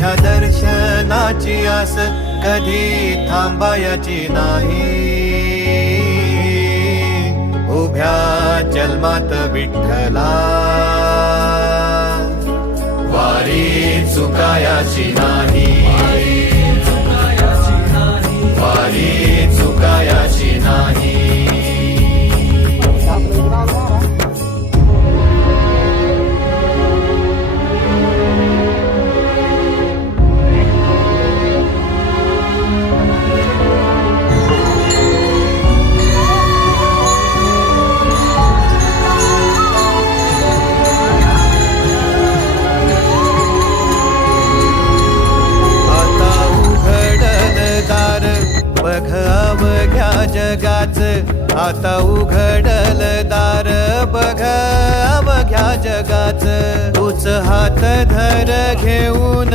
तुझ्या दर्शनाची आस कधी थांबायची नाही. उभ्या जन्मात विठ्ठला वारी चुकायाची नाही. वारी चुकायाची नाही. बघ अवघ्या जगाच आता उघडल दार. बघ अवघ्या जगाच तूच हात धर घेऊन